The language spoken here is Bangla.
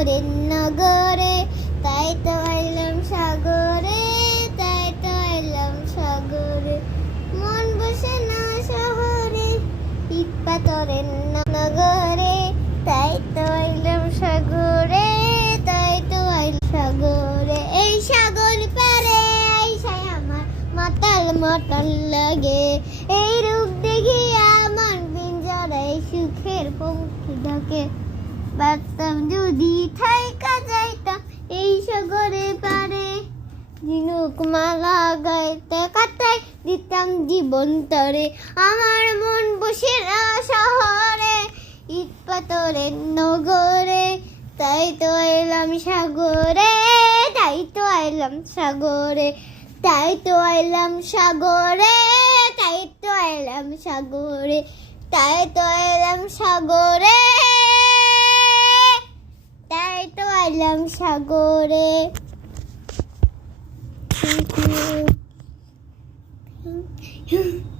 তোরের নগরে, তাই তো আইলাম সাগরে, তাই তো আইলাম সাগরে। মন বসে না শহরে, ইট পাথরের নগরে, তাই তো আইলাম সাগরে, তাই তো আইলাম সাগরে। এই সাগর পারে আইসায় আমার মাতাল মাতাল লাগে, এই রূপ দেখিয়া আমার পিঞ্জরায় সুখের পঙ্খী ডাকে। পারতাম যদি থাইকা যাইতাম এই সাগরে পারে, ঝিনুক মালা গাইতে কাটাই দিতাম জীবন তরে। আমার মন বসে না শহরে, ইট পাথরের নগরে, তাই তো এলাম সাগরে, তাই তো আইলাম সাগরে, তাই তো আইলাম সাগরে, তাই তো আইলাম সাগরে, তাই তো আইলাম সাগরে, তাই তো আইলাম সাগরে। Thank you.